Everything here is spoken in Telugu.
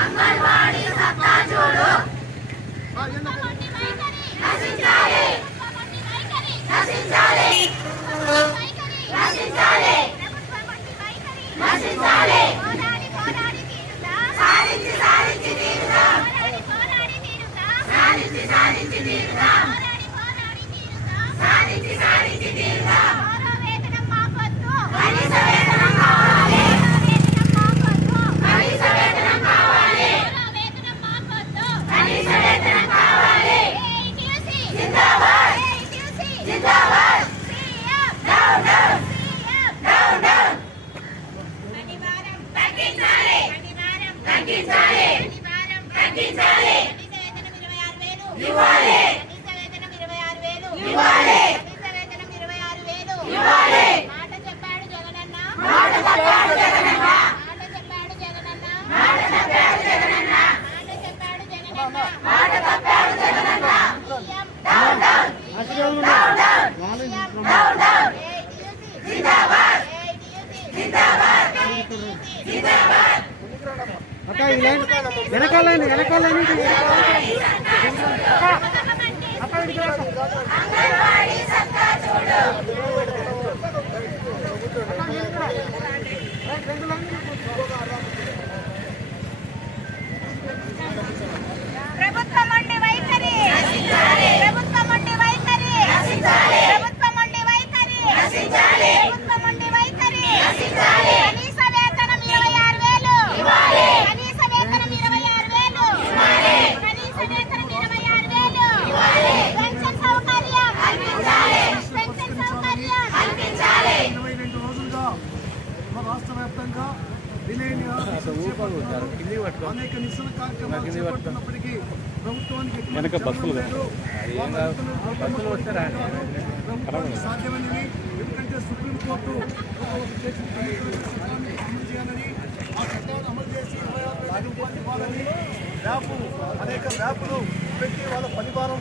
అంగన్వాడీ సత్తా చూడు నశించాలి నశించాలి నశించాలి నశించాలి సాధించి సాధించి తీరుదా సాధించి సాధించి తీరుదా సాధించి సాధించి తీరుదా కనీస వేతనం కావాలి కనీస వేతనం కావాలి కనీస వేతనం కావాలి జిందాబాద్ జిందాబాద్ డౌన్ డౌన్ డౌన్ డౌన్ తగ్గించాలి తగ్గించాలి తగ్గించాలి ఇవ్వాలి ఇవ్వాలి ఇవ్వాలి మాట చెప్పాడు జగనన్న మాట చెప్పాడు జగనన్న మాట చెప్పాడు జగనన్న మాట చెప్పాడు జగనన్న మాట చెప్పాడు Jagananna down down down down down down జిందాబాద్ జిందాబాద్ జిందాబాద్ అక్క ఈ లైన్ వెనకాలని అంగన్వాడీ సత్తా చూడు ప్రభుత్వం ఉండి వైఖరి ప్రభుత్వం ఉండి వైఖరి ప్రభుత్వం ఉండి వైఖరి ప్రభుత్వం ఉండి వైఖరి కనీస వేతనం 26,000 కనీస వేతనం 26,000 కనీస వేతనం 26,000 పెన్షన్ సౌకర్యం కల్పించాలి పెన్షన్ సౌకర్యం కల్పించాలి 22 రోజులుగా రాష్ట్ర వ్యాప్తంగా అనేక నిరసన కార్యక్రమాలు చేపడుతున్నప్పటికీ ప్రభుత్వానికి సాధ్యమని ఎందుకంటే సుప్రీంకోర్టు అమలు చేయాలని ఆ చట్టాన్ని అమలు చేసి 26,000 రూపాయలు ఇవ్వాలని అనేక ర్యాపులు పెట్టి వాళ్ళ పనిభారం